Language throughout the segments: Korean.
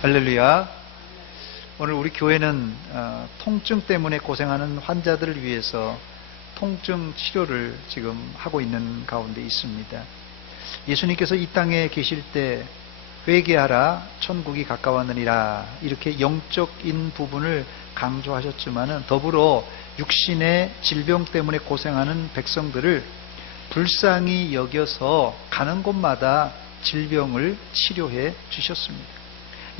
할렐루야. 오늘 우리 교회는 통증 때문에 고생하는 환자들을 위해서 통증 치료를 지금 하고 있는 가운데 있습니다. 예수님께서 이 땅에 계실 때 회개하라 천국이 가까웠느니라 이렇게 영적인 부분을 강조하셨지만은 더불어 육신의 질병 때문에 고생하는 백성들을 불쌍히 여겨서 가는 곳마다 질병을 치료해 주셨습니다.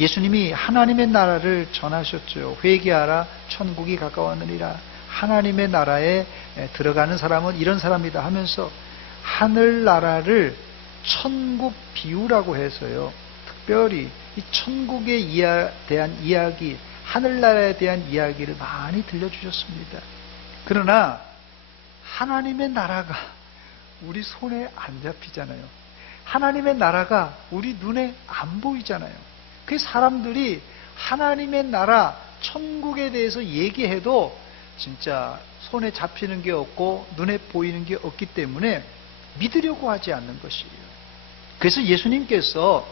예수님이 하나님의 나라를 전하셨죠. 회개하라 천국이 가까웠느니라. 하나님의 나라에 들어가는 사람은 이런 사람이다 하면서 하늘나라를 천국 비유라고 해서요, 특별히 이 천국에 대한 이야기, 하늘나라에 대한 이야기를 많이 들려주셨습니다. 그러나 하나님의 나라가 우리 손에 안 잡히잖아요. 하나님의 나라가 우리 눈에 안 보이잖아요. 그 사람들이 하나님의 나라, 천국에 대해서 얘기해도 진짜 손에 잡히는 게 없고 눈에 보이는 게 없기 때문에 믿으려고 하지 않는 것이에요. 그래서 예수님께서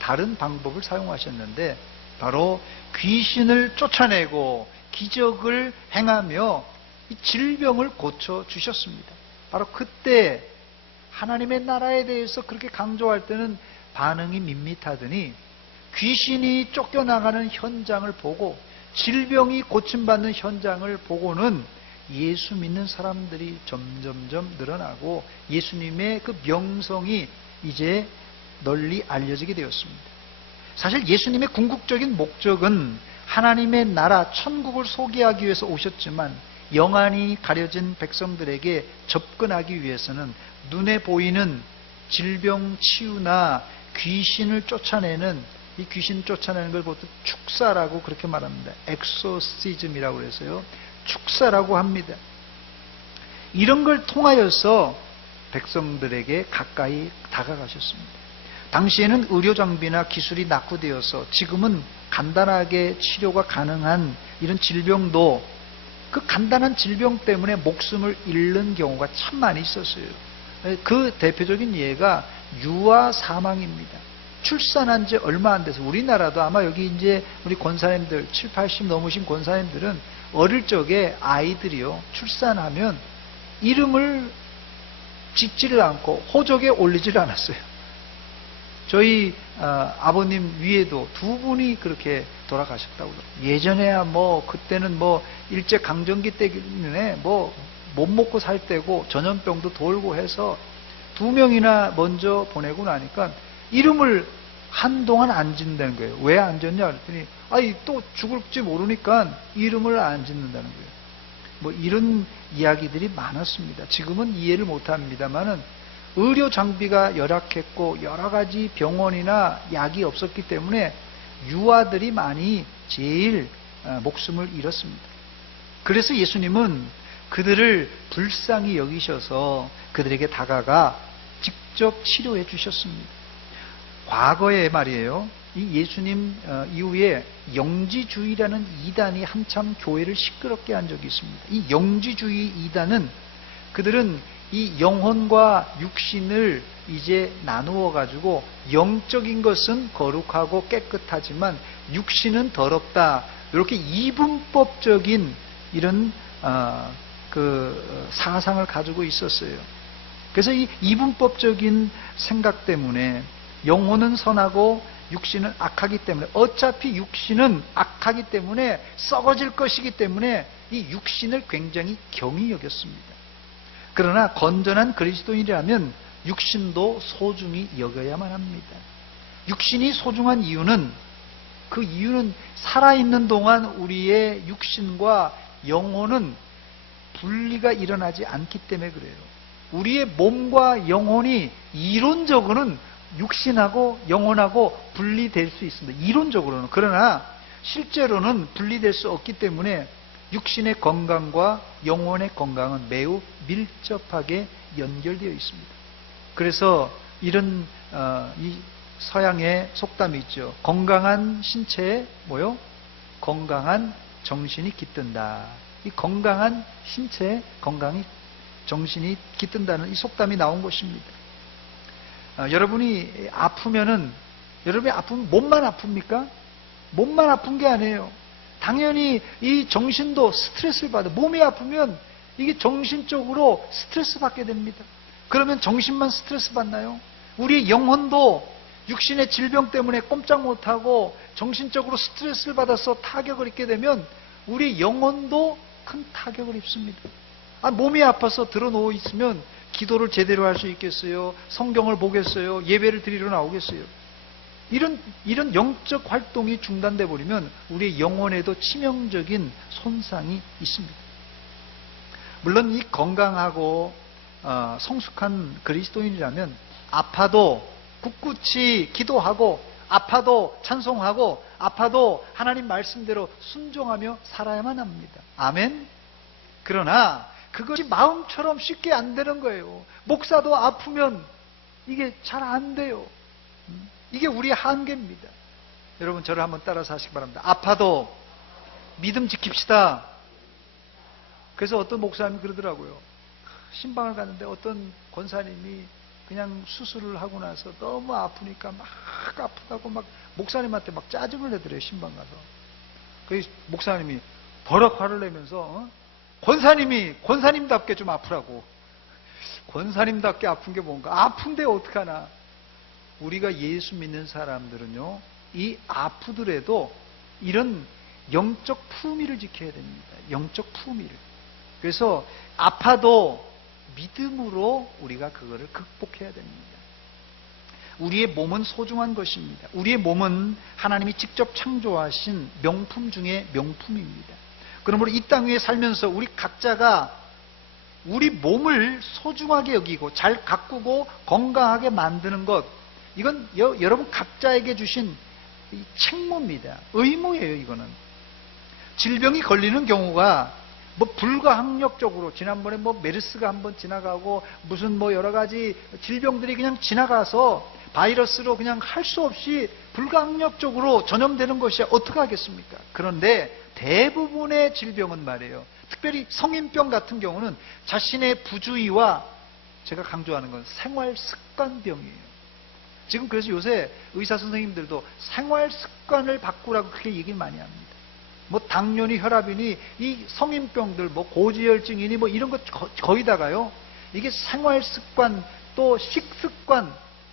다른 방법을 사용하셨는데 바로 귀신을 쫓아내고 기적을 행하며 이 질병을 고쳐주셨습니다. 바로 그때 하나님의 나라에 대해서 그렇게 강조할 때는 반응이 밋밋하더니 귀신이 쫓겨나가는 현장을 보고 질병이 고침받는 현장을 보고는 예수 믿는 사람들이 점점점 늘어나고 예수님의 그 명성이 이제 널리 알려지게 되었습니다. 사실 예수님의 궁극적인 목적은 하나님의 나라 천국을 소개하기 위해서 오셨지만 영안이 가려진 백성들에게 접근하기 위해서는 눈에 보이는 질병 치유나 귀신을 쫓아내는 이 귀신 쫓아내는 걸 보통 축사라고 그렇게 말합니다. 엑소시즘이라고 그래서요. 축사라고 합니다. 이런 걸 통하여서 백성들에게 가까이 다가가셨습니다. 당시에는 의료 장비나 기술이 낙후되어서 지금은 간단하게 치료가 가능한 이런 질병도 그 간단한 질병 때문에 목숨을 잃는 경우가 참 많이 있었어요. 그 대표적인 예가 유아 사망입니다. 출산한 지 얼마 안 돼서 우리나라도 아마 여기 이제 우리 권사님들 70, 80 넘으신 권사님들은 어릴 적에 아이들이요 출산하면 이름을 짓지를 않고 호적에 올리지를 않았어요. 저희 아버님 위에도 두 분이 그렇게 돌아가셨다고. 예전에야 뭐 그때는 뭐 일제 강점기 때문에 뭐 못 먹고 살 때고 전염병도 돌고 해서 두 명이나 먼저 보내고 나니까 이름을 한동안 안 짓는다는 거예요. 왜 안 짓냐 그랬더니 또 죽을지 모르니까 이름을 안 짓는다는 거예요. 뭐 이런 이야기들이 많았습니다. 지금은 이해를 못합니다만은 의료 장비가 열악했고 여러 가지 병원이나 약이 없었기 때문에 유아들이 많이 제일 목숨을 잃었습니다. 그래서 예수님은 그들을 불쌍히 여기셔서 그들에게 다가가 직접 치료해 주셨습니다. 과거에 말이에요, 이 예수님 이후에 영지주의라는 이단이 한참 교회를 시끄럽게 한 적이 있습니다. 이 영지주의 이단은 그들은 이 영혼과 육신을 이제 나누어 가지고 영적인 것은 거룩하고 깨끗하지만 육신은 더럽다, 이렇게 이분법적인 이런 그 사상을 가지고 있었어요. 그래서 이 이분법적인 생각 때문에 영혼은 선하고 육신은 악하기 때문에 어차피 육신은 악하기 때문에 썩어질 것이기 때문에 이 육신을 굉장히 경히 여겼습니다. 그러나 건전한 그리스도인이라면 육신도 소중히 여겨야만 합니다. 육신이 소중한 이유는 그 이유는 살아있는 동안 우리의 육신과 영혼은 분리가 일어나지 않기 때문에 그래요. 우리의 몸과 영혼이 이론적으로는 육신하고 영혼하고 분리될 수 있습니다. 이론적으로는. 그러나 실제로는 분리될 수 없기 때문에 육신의 건강과 영혼의 건강은 매우 밀접하게 연결되어 있습니다. 그래서 이런 이 서양의 속담이 있죠. 건강한 신체에 뭐요? 건강한 정신이 깃든다. 이 건강한 신체에 건강이 정신이 깃든다는 이 속담이 나온 것입니다. 여러분이 아프면은, 여러분이 아프면 몸만 아픕니까? 몸만 아픈 게 아니에요. 당연히 이 정신도 스트레스를 받아. 몸이 아프면 이게 정신적으로 스트레스 받게 됩니다. 그러면 정신만 스트레스 받나요? 우리 영혼도 육신의 질병 때문에 꼼짝 못하고 정신적으로 스트레스를 받아서 타격을 입게 되면 우리 영혼도 큰 타격을 입습니다. 몸이 아파서 들어누워 있으면 기도를 제대로 할 수 있겠어요? 성경을 보겠어요? 예배를 드리러 나오겠어요? 이런 영적 활동이 중단돼 버리면 우리의 영혼에도 치명적인 손상이 있습니다. 물론 이 건강하고 성숙한 그리스도인이라면 아파도 굳굳이 기도하고 아파도 찬송하고 아파도 하나님 말씀대로 순종하며 살아야만 합니다. 아멘. 그러나 그것이 마음처럼 쉽게 안 되는 거예요. 목사도 아프면 이게 잘 안 돼요. 이게 우리의 한계입니다. 여러분 저를 한번 따라서 하시기 바랍니다. 아파도 믿음 지킵시다. 그래서 어떤 목사님이 그러더라고요. 신방을 갔는데 어떤 권사님이 그냥 수술을 하고 나서 너무 아프니까 막 아프다고 막 목사님한테 막 짜증을 내더래요. 신방 가서. 그 목사님이 버럭 화를 내면서 권사님답게 좀 아프라고. 권사님답게 아픈 게 뭔가? 아픈데 어떡하나? 우리가 예수 믿는 사람들은요, 이 아프더라도 이런 영적 품위를 지켜야 됩니다. 영적 품위를. 그래서 아파도 믿음으로 우리가 그거를 극복해야 됩니다. 우리의 몸은 소중한 것입니다. 우리의 몸은 하나님이 직접 창조하신 명품 중에 명품입니다. 그러므로 이 땅 위에 살면서 우리 각자가 우리 몸을 소중하게 여기고 잘 가꾸고 건강하게 만드는 것, 이건 여러분 각자에게 주신 책무입니다. 의무예요. 이거는 질병이 걸리는 경우가 불가항력적으로 지난번에 메르스가 한번 지나가고 무슨 여러 가지 질병들이 그냥 지나가서 바이러스로 그냥 할 수 없이 불가항력적으로 전염되는 것이 어떻게 하겠습니까? 그런데 대부분의 질병은 말이에요. 특별히 성인병 같은 경우는 자신의 부주의와 제가 강조하는 건 생활 습관병이에요. 지금 그래서 요새 의사 선생님들도 생활 습관을 바꾸라고 그렇게 얘기를 많이 합니다. 당뇨니 혈압이니 이 성인병들 고지혈증이니 이런 것 거의 다가요. 이게 생활 습관 또 식습관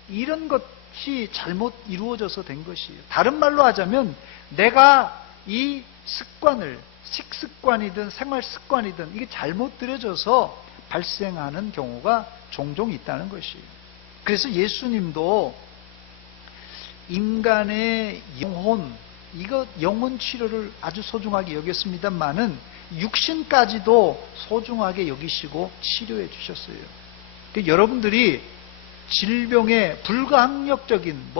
이런 것이 잘못 이루어져서 된 것이에요. 다른 말로 하자면 내가 이 습관을 식습관이든 생활 습관이든 이게 잘못 들여져서 발생하는 경우가 종종 있다는 것이에요. 그래서 예수님도 인간의 영혼 치료를 아주 소중하게 여겼습니다만은 육신까지도 소중하게 여기시고 치료해 주셨어요. 그러니까 여러분들이 질병의 불가항력적인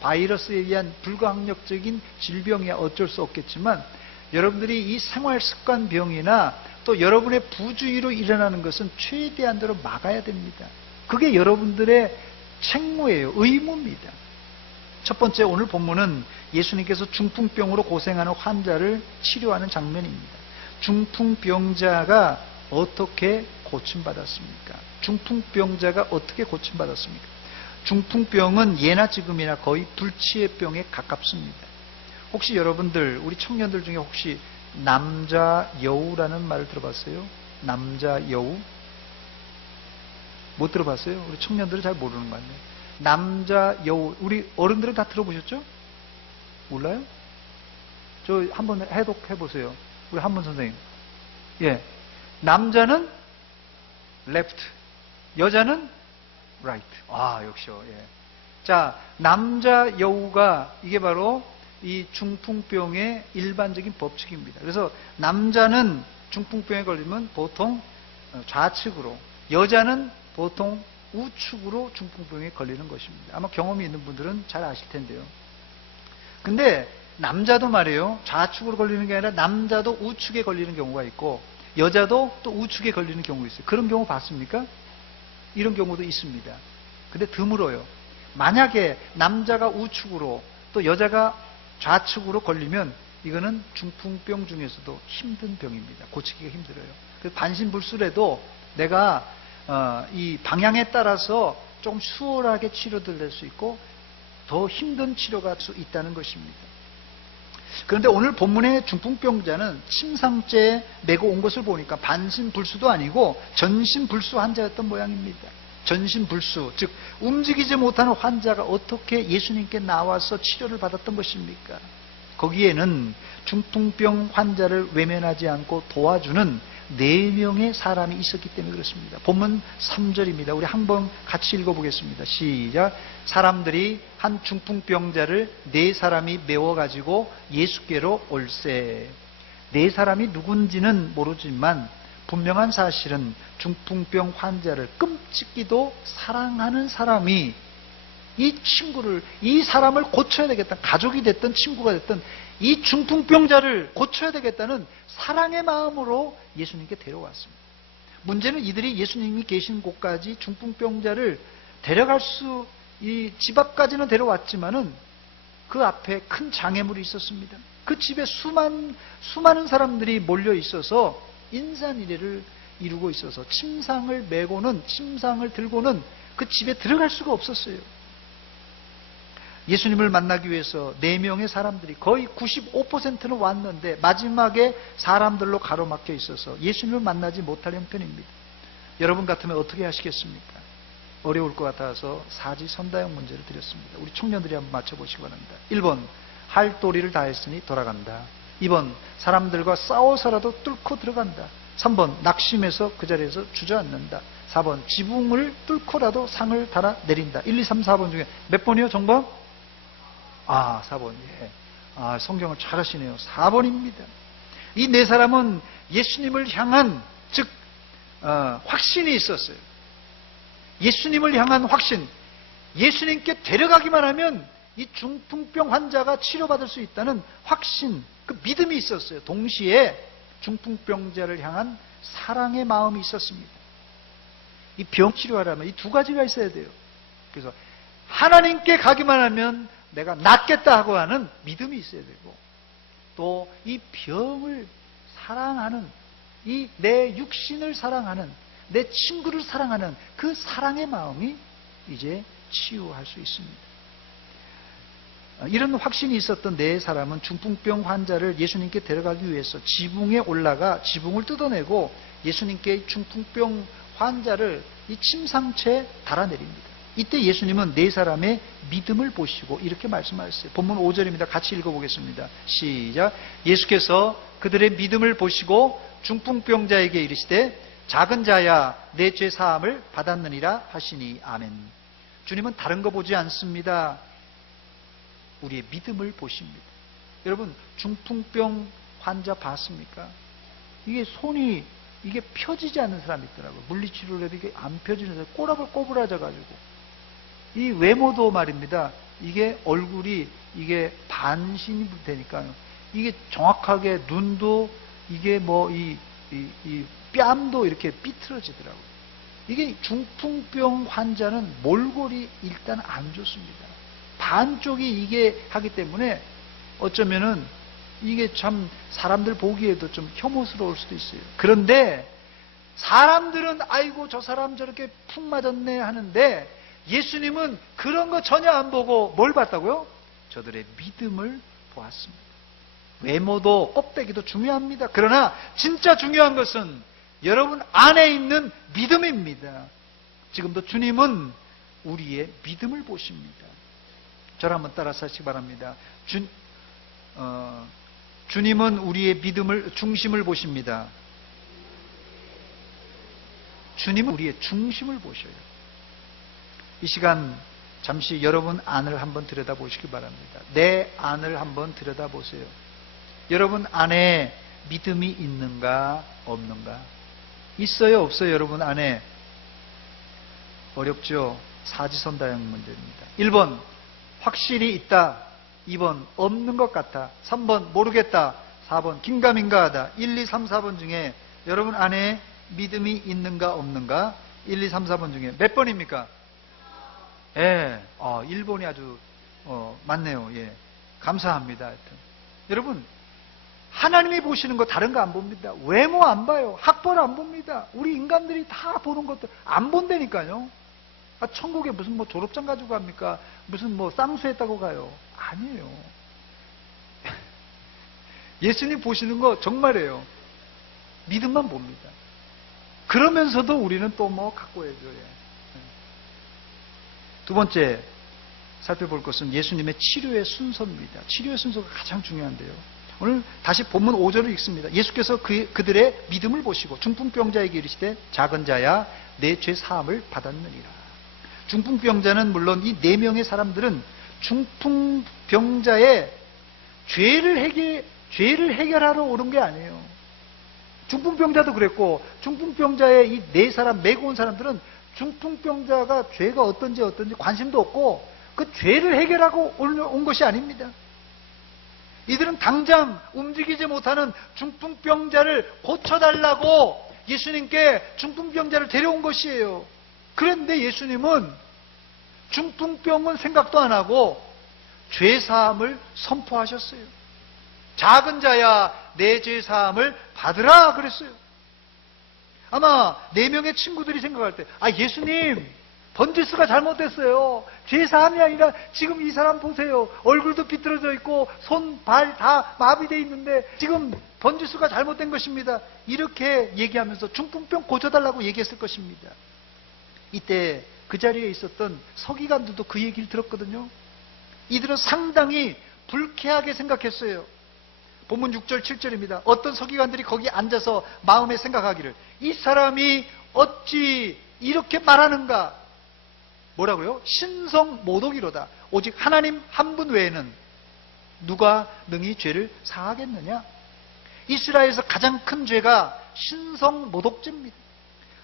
바이러스에 의한 불가항력적인 질병이야 어쩔 수 없겠지만 여러분들이 이 생활 습관 병이나 또 여러분의 부주의로 일어나는 것은 최대한대로 막아야 됩니다. 그게 여러분들의 책무예요. 의무입니다. 첫 번째 오늘 본문은 예수님께서 중풍병으로 고생하는 환자를 치료하는 장면입니다. 중풍병자가 어떻게 고침받았습니까? 중풍병자가 어떻게 고침받았습니까? 중풍병은 예나 지금이나 거의 불치의 병에 가깝습니다. 혹시 여러분들 우리 청년들 중에 혹시 남자 여우라는 말을 들어봤어요? 남자 여우? 못 들어봤어요? 우리 청년들은 잘 모르는 거 같네요. 남자 여우, 우리 어른들은 다 들어보셨죠? 몰라요? 저 한번 해독해보세요. 우리 한번 선생님. 예. 남자는 left, 여자는 right. 역시요. 예. 자, 남자 여우가 이게 바로 이 중풍병의 일반적인 법칙입니다. 그래서 남자는 중풍병에 걸리면 보통 좌측으로, 여자는 보통 우측으로 중풍병에 걸리는 것입니다. 아마 경험이 있는 분들은 잘 아실 텐데요. 근데 남자도 말이에요. 좌측으로 걸리는 게 아니라 남자도 우측에 걸리는 경우가 있고 여자도 또 우측에 걸리는 경우가 있어요. 그런 경우 봤습니까? 이런 경우도 있습니다. 근데 드물어요. 만약에 남자가 우측으로 또 여자가 좌측으로 걸리면 이거는 중풍병 중에서도 힘든 병입니다. 고치기가 힘들어요. 그래서 반신불수라도 내가 이 방향에 따라서 좀 수월하게 치료될 수 있고 더 힘든 치료가 수 있다는 것입니다. 그런데 오늘 본문의 중풍병자는 침상째 메고 온 것을 보니까 반신불수도 아니고 전신불수 환자였던 모양입니다. 전신불수, 즉 움직이지 못하는 환자가 어떻게 예수님께 나와서 치료를 받았던 것입니까? 거기에는 중풍병 환자를 외면하지 않고 도와주는 4명의 사람이 있었기 때문에 그렇습니다. 본문 3절입니다. 우리 한번 같이 읽어보겠습니다. 시작. 사람들이 한 중풍병자를 4사람이 메워가지고 예수께로 올세. 4사람이 누군지는 모르지만 분명한 사실은 중풍병 환자를 끔찍이도 사랑하는 사람이 이 친구를, 이 사람을 고쳐야 되겠다. 가족이 됐든 친구가 됐든 이 중풍병자를 고쳐야 되겠다는 사랑의 마음으로 예수님께 데려왔습니다. 문제는 이들이 예수님이 계신 곳까지 중풍병자를 데려갈 수, 이 집 앞까지는 데려왔지만은 그 앞에 큰 장애물이 있었습니다. 그 집에 수많은 사람들이 몰려 있어서 인산이례를 이루고 있어서 침상을 메고는, 침상을 들고는 그 집에 들어갈 수가 없었어요. 예수님을 만나기 위해서 4명의 사람들이 거의 95%는 왔는데 마지막에 사람들로 가로막혀 있어서 예수님을 만나지 못할 형편입니다. 여러분 같으면 어떻게 하시겠습니까? 어려울 것 같아서 사지선다형 문제를 드렸습니다. 우리 청년들이 한번 맞춰보시기 바랍니다. 1번, 할 도리를 다했으니 돌아간다. 2번, 사람들과 싸워서라도 뚫고 들어간다. 3번, 낙심해서 그 자리에서 주저앉는다. 4번, 지붕을 뚫고라도 상을 달아 내린다. 1, 2, 3, 4번 중에 몇 번이요? 정답? 4번. 예. 성경을 잘 하시네요. 4번입니다. 이 4사람은 예수님을 향한, 즉 확신이 있었어요. 예수님을 향한 확신. 예수님께 데려가기만 하면 이 중풍병 환자가 치료받을 수 있다는 확신, 그 믿음이 있었어요. 동시에 중풍병자를 향한 사랑의 마음이 있었습니다. 이 병 치료하려면 이 2가지가 있어야 돼요. 그래서 하나님께 가기만 하면 내가 낫겠다 하고 하는 믿음이 있어야 되고, 또 이 병을 사랑하는, 이 내 육신을 사랑하는, 내 친구를 사랑하는 그 사랑의 마음이 이제 치유할 수 있습니다. 이런 확신이 있었던 4사람은 중풍병 환자를 예수님께 데려가기 위해서 지붕에 올라가 지붕을 뜯어내고 예수님께 중풍병 환자를 이 침상채에 달아내립니다. 이때 예수님은 4사람의 믿음을 보시고 이렇게 말씀하셨어요. 본문 5절입니다. 같이 읽어보겠습니다. 시작. 예수께서 그들의 믿음을 보시고 중풍병자에게 이르시되 작은 자야 내 죄 사함을 받았느니라 하시니 아멘. 주님은 다른 거 보지 않습니다. 우리의 믿음을 보십니다. 여러분, 중풍병 환자 봤습니까? 이게 손이 이게 펴지지 않는 사람이 있더라고요. 물리치료를 해도 이게 안 펴지는 사람이 꼬락을 꼬부라져가지고, 이 외모도 말입니다. 이게 얼굴이 이게 반신이 되니까요. 이게 정확하게 눈도 이게 뭐 이 뺨도 이렇게 삐뚤어지더라고요. 이게 중풍병 환자는 몰골이 일단 안 좋습니다. 반쪽이 이게 하기 때문에 어쩌면은 이게 참 사람들 보기에도 좀 혐오스러울 수도 있어요. 그런데 사람들은 아이고 저 사람 저렇게 푹 맞았네 하는데 예수님은 그런 거 전혀 안 보고 뭘 봤다고요? 저들의 믿음을 보았습니다. 외모도 껍데기도 중요합니다. 그러나 진짜 중요한 것은 여러분 안에 있는 믿음입니다. 지금도 주님은 우리의 믿음을 보십니다. 저를 한번 따라서 하시기 바랍니다. 주님은 우리의 믿음을, 중심을 보십니다. 주님은 우리의 중심을 보셔요. 이 시간 잠시 여러분 안을 한번 들여다보시기 바랍니다. 내 안을 한번 들여다보세요. 여러분 안에 믿음이 있는가 없는가? 있어요 없어요? 여러분 안에? 어렵죠? 사지선다형 문제입니다. 1번 확실히 있다. 2번 없는 것 같아. 3번 모르겠다. 4번 긴가민가하다. 1, 2, 3, 4번 중에 여러분 안에 믿음이 있는가 없는가? 1, 2, 3, 4번 중에 몇 번입니까? 예, 1번이 아주 맞네요. 예, 감사합니다. 하여튼 여러분 하나님이 보시는 거 다른 거 안 봅니다. 외모 안 봐요. 학벌 안 봅니다. 우리 인간들이 다 보는 것도 안 본다니까요. 천국에 무슨 뭐 졸업장 가지고 갑니까? 무슨 뭐 쌍수했다고 가요? 아니에요. 예수님 보시는 거 정말이에요. 믿음만 봅니다. 그러면서도 우리는 또 뭐 갖고 해줘요. 두 번째 살펴볼 것은 예수님의 치료의 순서입니다. 치료의 순서가 가장 중요한데요. 오늘 다시 본문 5절을 읽습니다. 예수께서 그들의 믿음을 보시고 중풍병자에게 이르시되 작은 자야 내 죄 사함을 받았느니라. 중풍병자는 물론 이 4명의 사람들은 중풍병자의 죄를 해결하러 오는 게 아니에요. 중풍병자도 그랬고 중풍병자의 이 4사람 메고 온 사람들은 중풍병자가 죄가 어떤지 관심도 없고 그 죄를 해결하고 온 것이 아닙니다. 이들은 당장 움직이지 못하는 중풍병자를 고쳐달라고 예수님께 중풍병자를 데려온 것이에요. 그런데 예수님은 중풍병은 생각도 안 하고 죄사함을 선포하셨어요. 작은 자야 내 죄사함을 받으라 그랬어요. 아마 4명의 친구들이 생각할 때 예수님 번지수가 잘못됐어요. 죄사함이 아니라 지금 이 사람 보세요. 얼굴도 비뚤어져 있고 손, 발 다 마비되어 있는데 지금 번지수가 잘못된 것입니다. 이렇게 얘기하면서 중풍병 고쳐달라고 얘기했을 것입니다. 이때 그 자리에 있었던 서기관들도 그 얘기를 들었거든요. 이들은 상당히 불쾌하게 생각했어요. 본문 6절 7절입니다. 어떤 서기관들이 거기 앉아서 마음에 생각하기를 이 사람이 어찌 이렇게 말하는가. 뭐라고요? 신성모독이로다. 오직 하나님 한 분 외에는 누가 능히 죄를 사하겠느냐. 이스라엘에서 가장 큰 죄가 신성모독죄입니다.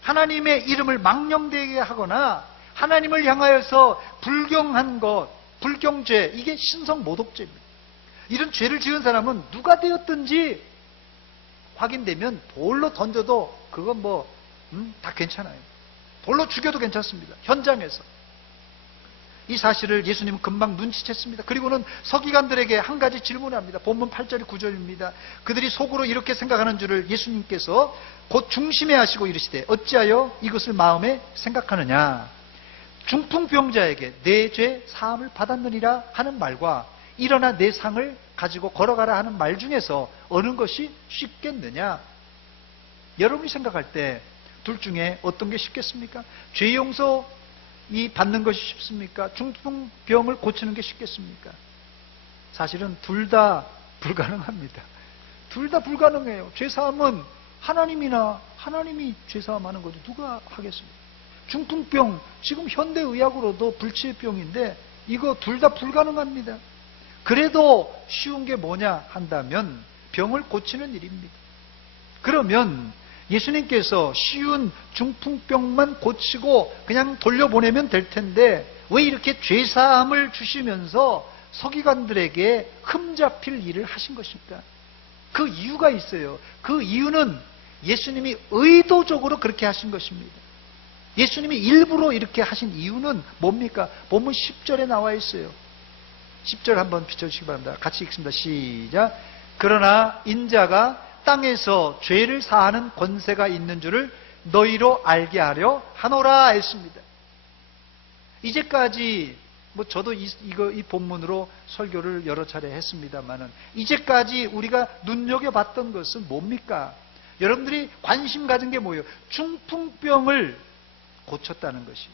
하나님의 이름을 망령되게 하거나 하나님을 향하여서 불경한 것, 불경죄, 이게 신성모독죄입니다. 이런 죄를 지은 사람은 누가 되었든지 확인되면 돌로 던져도 그건 다 괜찮아요. 돌로 죽여도 괜찮습니다. 현장에서. 이 사실을 예수님은 금방 눈치챘습니다. 그리고는 서기관들에게 한 가지 질문을 합니다. 본문 8절 9절입니다. 그들이 속으로 이렇게 생각하는 줄을 예수님께서 곧 중심에 하시고 이르시되 어찌하여 이것을 마음에 생각하느냐. 중풍병자에게 내 죄 사함을 받았느니라 하는 말과 일어나 내 상을 가지고 걸어가라 하는 말 중에서 어느 것이 쉽겠느냐. 여러분이 생각할 때 둘 중에 어떤 게 쉽겠습니까? 죄 용서 받는 것이 쉽습니까? 중풍병을 고치는 게 쉽겠습니까? 사실은 둘 다 불가능합니다. 둘 다 불가능해요. 죄사함은 하나님이 죄사함하는 거죠. 누가 하겠습니까? 중풍병, 지금 현대의학으로도 불치병인데 이거 둘 다 불가능합니다. 그래도 쉬운 게 뭐냐 한다면 병을 고치는 일입니다. 그러면 예수님께서 쉬운 중풍병만 고치고 그냥 돌려보내면 될 텐데 왜 이렇게 죄사함을 주시면서 서기관들에게 흠잡힐 일을 하신 것입니까? 그 이유가 있어요. 그 이유는 예수님이 의도적으로 그렇게 하신 것입니다. 예수님이 일부러 이렇게 하신 이유는 뭡니까? 본문 10절에 나와 있어요. 10절 한번 비춰주시기 바랍니다. 같이 읽습니다. 시작. 그러나 인자가 땅에서 죄를 사하는 권세가 있는 줄을 너희로 알게 하려 하노라 했습니다. 이제까지 저도 이 본문으로 설교를 여러 차례 했습니다만은 이제까지 우리가 눈여겨봤던 것은 뭡니까? 여러분들이 관심 가진 게 뭐예요? 중풍병을 고쳤다는 것이에요.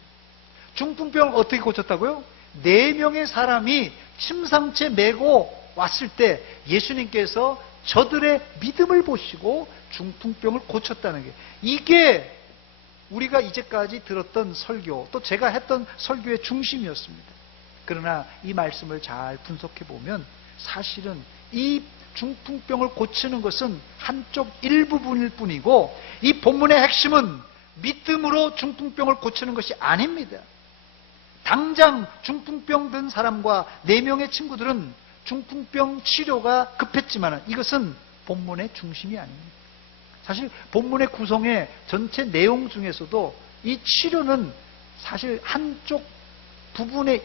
중풍병을 어떻게 고쳤다고요? 4명의 사람이 침상채 메고 왔을 때 예수님께서 저들의 믿음을 보시고 중풍병을 고쳤다는 게, 이게 우리가 이제까지 들었던 설교, 또 제가 했던 설교의 중심이었습니다. 그러나 이 말씀을 잘 분석해 보면 사실은 이 중풍병을 고치는 것은 한쪽 일부분일 뿐이고 이 본문의 핵심은 믿음으로 중풍병을 고치는 것이 아닙니다. 당장 중풍병 든 사람과 4명의 친구들은 중풍병 치료가 급했지만 이것은 본문의 중심이 아닙니다. 사실 본문의 구성의 전체 내용 중에서도 이 치료는 사실 한쪽 부분에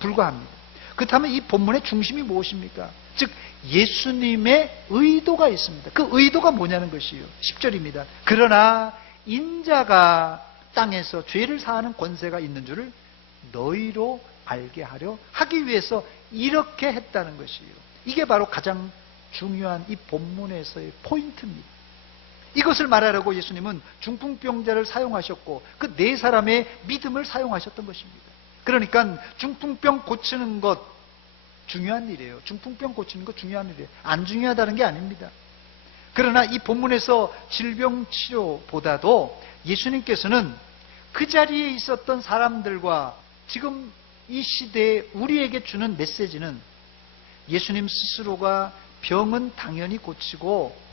불과합니다. 그렇다면 이 본문의 중심이 무엇입니까? 즉 예수님의 의도가 있습니다. 그 의도가 뭐냐는 것이에요. 10절입니다. 그러나 인자가 땅에서 죄를 사하는 권세가 있는 줄을 너희로 알게 하려 하기 위해서 이렇게 했다는 것이에요. 이게 바로 가장 중요한 이 본문에서의 포인트입니다. 이것을 말하려고 예수님은 중풍병자를 사용하셨고 그 네 사람의 믿음을 사용하셨던 것입니다. 그러니까 중풍병 고치는 것 중요한 일이에요. 중풍병 고치는 것 중요한 일이에요. 안 중요하다는 게 아닙니다. 그러나 이 본문에서 질병 치료보다도 예수님께서는 그 자리에 있었던 사람들과 지금 이 시대에 우리에게 주는 메시지는 예수님 스스로가 병은 당연히 고치고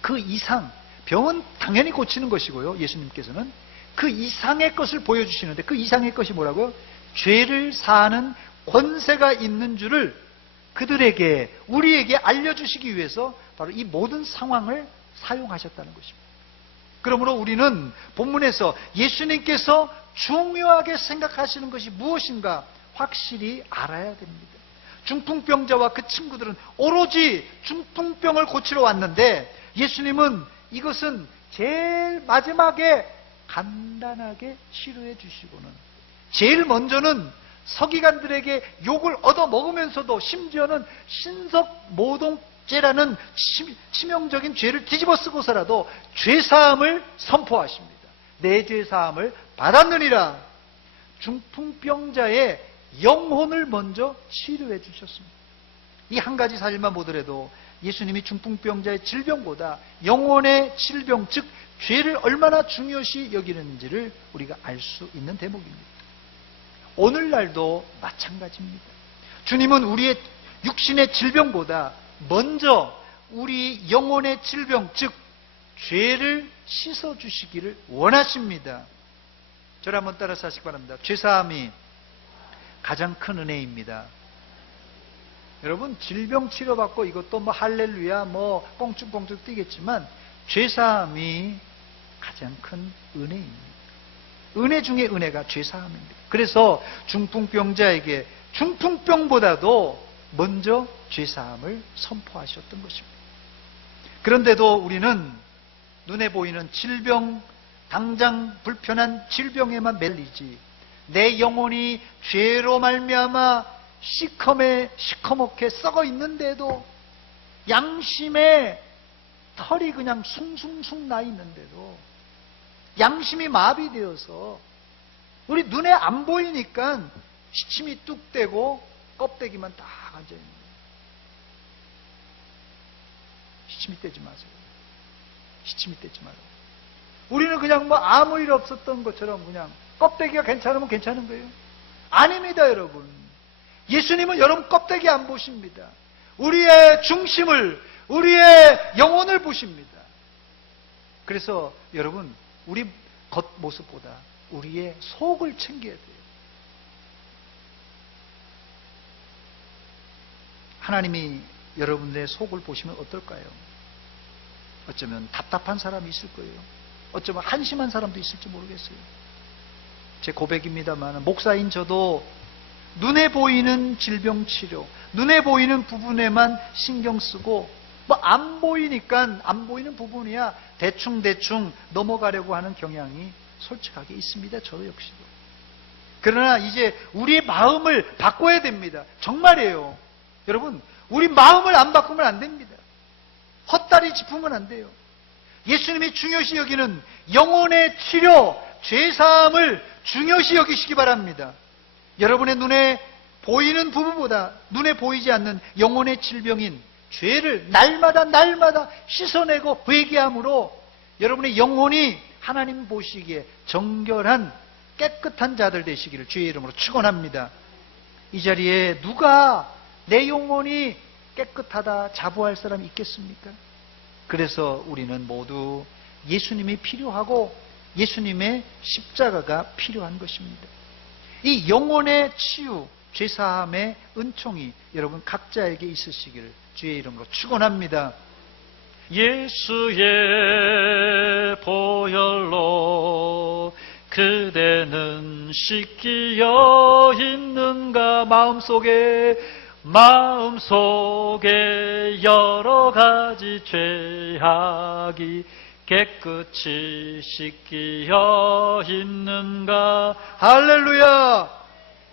그 이상, 병은 당연히 고치는 것이고요. 예수님께서는 그 이상의 것을 보여주시는데 그 이상의 것이 뭐라고요? 죄를 사하는 권세가 있는 줄을 그들에게, 우리에게 알려주시기 위해서 바로 이 모든 상황을 사용하셨다는 것입니다. 그러므로 우리는 본문에서 예수님께서 중요하게 생각하시는 것이 무엇인가 확실히 알아야 됩니다. 중풍병자와 그 친구들은 오로지 중풍병을 고치러 왔는데 예수님은 이것은 제일 마지막에 간단하게 치료해 주시고는 제일 먼저는 서기관들에게 욕을 얻어 먹으면서도 심지어는 신석모독죄라는 치명적인 죄를 뒤집어 쓰고서라도 죄사함을 선포하십니다. 내 죄사함을 받았느니라. 중풍병자의 영혼을 먼저 치료해 주셨습니다. 이 한 가지 사실만 보더라도 예수님이 중풍병자의 질병보다 영혼의 질병, 즉 죄를 얼마나 중요시 여기는지를 우리가 알 수 있는 대목입니다. 오늘날도 마찬가지입니다. 주님은 우리의 육신의 질병보다 먼저 우리 영혼의 질병, 즉 죄를 씻어주시기를 원하십니다. 저를 한번 따라서 하시기 바랍니다. 죄사함이 가장 큰 은혜입니다. 여러분, 질병 치료받고 이것도 뭐 할렐루야 뭐 뻥쭉뻥쭉 뛰겠지만 죄사함이 가장 큰 은혜입니다. 은혜 중에 은혜가 죄사함입니다. 그래서 중풍병자에게 중풍병보다도 먼저 죄사함을 선포하셨던 것입니다. 그런데도 우리는 눈에 보이는 질병, 당장 불편한 질병에만 매리지 내 영혼이 죄로 말미암아 시커멓게 썩어 있는데도, 양심에 털이 그냥 숭숭숭 나 있는데도, 양심이 마비되어서 우리 눈에 안 보이니까 시침이 뚝 떼고 껍데기만 딱 앉아 있는 거예요. 시침이 떼지 마세요. 시침이 떼지 말아요. 우리는 그냥 뭐 아무 일 없었던 것처럼 그냥 껍데기가 괜찮으면 괜찮은 거예요. 아닙니다, 여러분. 예수님은 여러분 껍데기 안 보십니다. 우리의 중심을, 우리의 영혼을 보십니다. 그래서 여러분, 우리 겉모습보다 우리의 속을 챙겨야 돼요. 하나님이 여러분의 속을 보시면 어떨까요? 어쩌면 답답한 사람이 있을 거예요. 어쩌면 한심한 사람도 있을지 모르겠어요. 제 고백입니다만, 목사인 저도 눈에 보이는 질병 치료, 눈에 보이는 부분에만 신경 쓰고 뭐 안 보이니까 안 보이는 부분이야 대충 넘어가려고 하는 경향이 솔직하게 있습니다. 저 역시도. 그러나 이제 우리 마음을 바꿔야 됩니다. 정말이에요. 여러분, 우리 마음을 안 바꾸면 안 됩니다. 헛다리 짚으면 안 돼요. 예수님이 중요시 여기는 영혼의 치료, 죄사함을 중요시 여기시기 바랍니다. 여러분의 눈에 보이는 부분보다 눈에 보이지 않는 영혼의 질병인 죄를 날마다 씻어내고 회개함으로 여러분의 영혼이 하나님 보시기에 정결한 깨끗한 자들 되시기를 주의 이름으로 축원합니다. 이 자리에 누가 내 영혼이 깨끗하다 자부할 사람이 있겠습니까? 그래서 우리는 모두 예수님이 필요하고 예수님의 십자가가 필요한 것입니다. 이 영혼의 치유, 죄사함의 은총이 여러분 각자에게 있으시기를 주의 이름으로 축원합니다. 예수의 보혈로 그대는 씻기어 있는가? 마음속에 여러 가지 죄악이 깨끗이 씻기어 있는가? 할렐루야!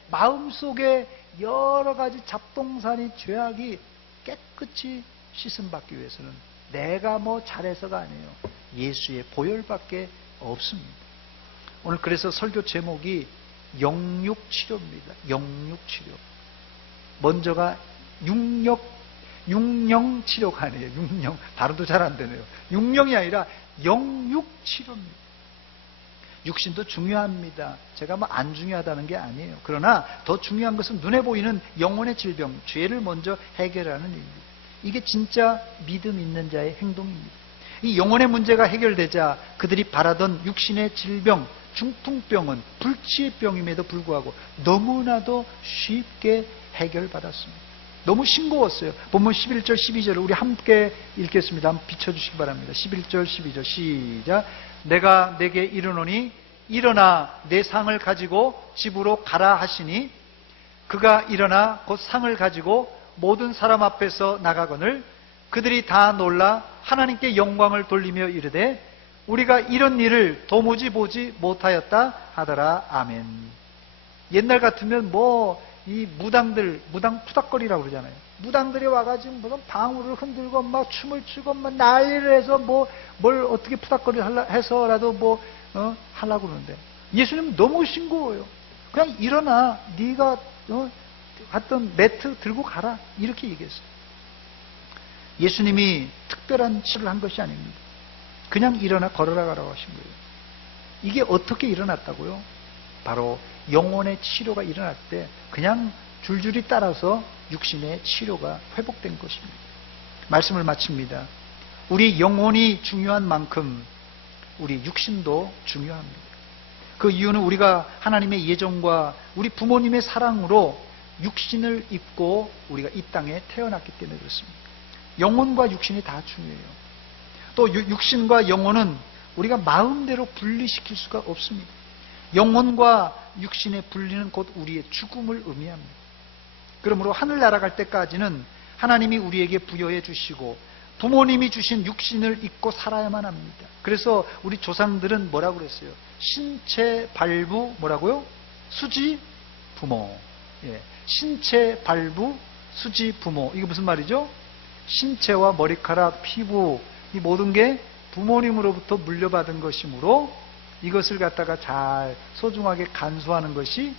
마음속에 여러 가지 잡동사니 죄악이 깨끗이 씻음 받기 위해서는 내가 뭐 잘해서가 아니에요. 예수의 보혈밖에 없습니다. 오늘 그래서 설교 제목이 영육치료입니다. 영육치료. 먼저가 육령치료가 아니에요. 육령. 발음도 잘 안 되네요. 육령이 아니라 영육치료입니다. 육신도 중요합니다. 제가 뭐 안 중요하다는 게 아니에요. 그러나 더 중요한 것은 눈에 보이는 영혼의 질병, 죄를 먼저 해결하는 일입니다. 이게 진짜 믿음 있는 자의 행동입니다. 이 영혼의 문제가 해결되자 그들이 바라던 육신의 질병, 중풍병은 불치의 병임에도 불구하고 너무나도 쉽게 해결받았습니다. 너무 싱거웠어요. 본문 11절, 12절을 우리 함께 읽겠습니다. 한번 비춰주시기 바랍니다. 11절, 12절 시작. 내가 내게 이르노니 일어나 내 상을 가지고 집으로 가라 하시니 그가 일어나 곧 상을 가지고 모든 사람 앞에서 나가거늘 그들이 다 놀라 하나님께 영광을 돌리며 이르되 우리가 이런 일을 도무지 보지 못하였다 하더라. 아멘. 옛날 같으면 이 무당 푸닥거리라고 그러잖아요. 무당들이 와가지고 무슨 방울을 흔들고 막 춤을 추고 막 난리를 해서 뭘 어떻게 푸닥거리 해서라도 하려고 그러는데 예수님은 너무 싱거워요. 그냥 일어나 네가 갔던 매트 들고 가라 이렇게 얘기했어요. 예수님이 특별한 치료를 한 것이 아닙니다. 그냥 일어나 걸어라 가라고 하신 거예요. 이게 어떻게 일어났다고요? 바로 영혼의 치료가 일어날 때 그냥 줄줄이 따라서 육신의 치료가 회복된 것입니다. 말씀을 마칩니다. 우리 영혼이 중요한 만큼 우리 육신도 중요합니다. 그 이유는 우리가 하나님의 예정과 우리 부모님의 사랑으로 육신을 입고 우리가 이 땅에 태어났기 때문에 그렇습니다. 영혼과 육신이 다 중요해요. 또 육신과 영혼은 우리가 마음대로 분리시킬 수가 없습니다. 영혼과 육신의 분리는 곧 우리의 죽음을 의미합니다. 그러므로 하늘 날아갈 때까지는 하나님이 우리에게 부여해 주시고 부모님이 주신 육신을 입고 살아야만 합니다. 그래서 우리 조상들은 뭐라고 그랬어요? 신체 발부 뭐라고요? 수지 부모. 예. 신체 발부 수지 부모. 이게 무슨 말이죠? 신체와 머리카락, 피부 이 모든 게 부모님으로부터 물려받은 것이므로 이것을 갖다가 잘 소중하게 간수하는 것이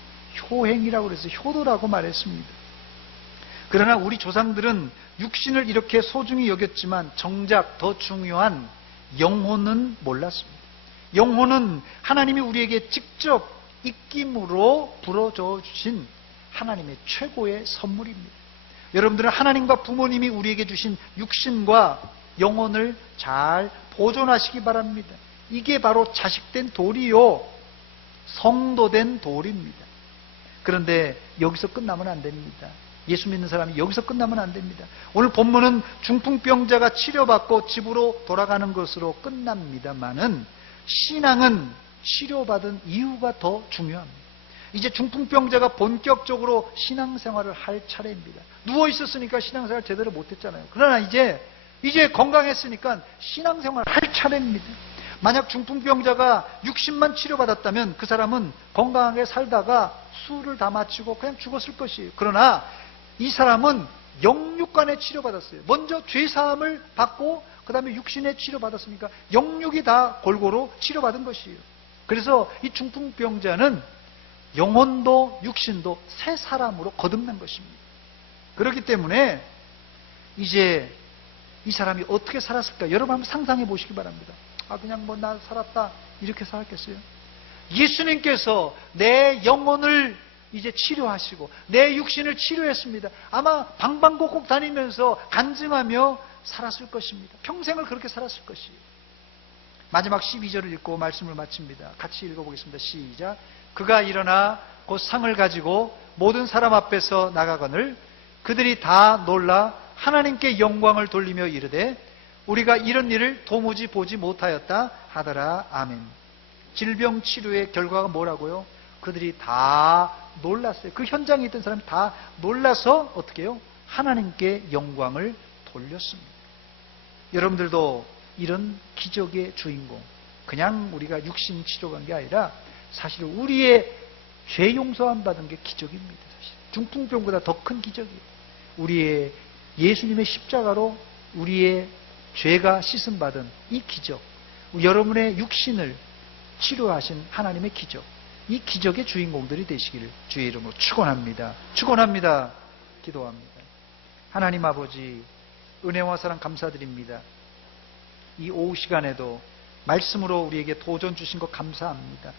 효행이라고 그래서 효도라고 말했습니다. 그러나 우리 조상들은 육신을 이렇게 소중히 여겼지만 정작 더 중요한 영혼은 몰랐습니다. 영혼은 하나님이 우리에게 직접 입김으로 불어줘 주신 하나님의 최고의 선물입니다. 여러분들은 하나님과 부모님이 우리에게 주신 육신과 영혼을 잘 보존하시기 바랍니다. 이게 바로 자식된 돌이요 성도된 돌입니다. 그런데 여기서 끝나면 안 됩니다. 예수 믿는 사람이 여기서 끝나면 안 됩니다. 오늘 본문은 중풍병자가 치료받고 집으로 돌아가는 것으로 끝납니다만은 신앙은 치료받은 이유가 더 중요합니다. 이제 중풍병자가 본격적으로 신앙생활을 할 차례입니다. 누워있었으니까 신앙생활 제대로 못했잖아요. 그러나 이제 건강했으니까 신앙생활 할 차례입니다. 만약 중풍병자가 육신만 치료받았다면 그 사람은 건강하게 살다가 수를 다 마치고 그냥 죽었을 것이에요. 그러나 이 사람은 영육간의 치료받았어요. 먼저 죄사함을 받고 그 다음에 육신의 치료받았으니까 영육이 다 골고루 치료받은 것이에요. 그래서 이 중풍병자는 영혼도 육신도 새 사람으로 거듭난 것입니다. 그렇기 때문에 이제 이 사람이 어떻게 살았을까? 여러분 한번 상상해 보시기 바랍니다. 그냥 나 살았다 이렇게 살았겠어요? 예수님께서 내 영혼을 이제 치료하시고 내 육신을 치료했습니다. 아마 방방곡곡 다니면서 간증하며 살았을 것입니다. 평생을 그렇게 살았을 것이에요. 마지막 12절을 읽고 말씀을 마칩니다. 같이 읽어보겠습니다. 시작. 그가 일어나 곧 상을 가지고 모든 사람 앞에서 나가거늘 그들이 다 놀라 하나님께 영광을 돌리며 이르되 우리가 이런 일을 도무지 보지 못하였다 하더라. 아멘. 질병 치료의 결과가 뭐라고요? 그들이 다 놀랐어요. 그 현장에 있던 사람이 다 놀라서 어떻게 해요? 하나님께 영광을 돌렸습니다. 여러분들도 이런 기적의 주인공, 그냥 우리가 육신 치료한 게 아니라 사실 우리의 죄 용서함 받은 게 기적입니다. 사실 중풍병보다 더 큰 기적이에요. 우리의 예수님의 십자가로 우리의 죄가 씻음받은 이 기적, 여러분의 육신을 치료하신 하나님의 기적, 이 기적의 주인공들이 되시기를 주의 이름으로 축원합니다. 축원합니다. 기도합니다. 하나님 아버지, 은혜와 사랑 감사드립니다. 이 오후 시간에도 말씀으로 우리에게 도전 주신 것 감사합니다.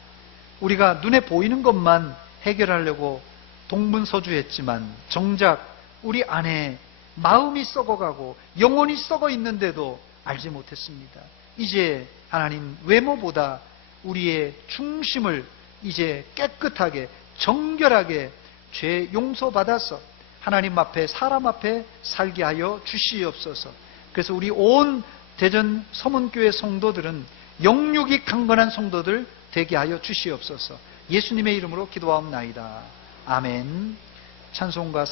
우리가 눈에 보이는 것만 해결하려고 동분서주했지만 정작 우리 안에 마음이 썩어가고 영혼이 썩어 있는데도 알지 못했습니다. 이제 하나님, 외모보다 우리의 중심을 이제 깨끗하게 정결하게 죄 용서받아서 하나님 앞에, 사람 앞에 살게 하여 주시옵소서. 그래서 우리 온 대전 서문교회 성도들은 영육이 강건한 성도들 되게 하여 주시옵소서. 예수님의 이름으로 기도하옵나이다. 아멘. 찬송가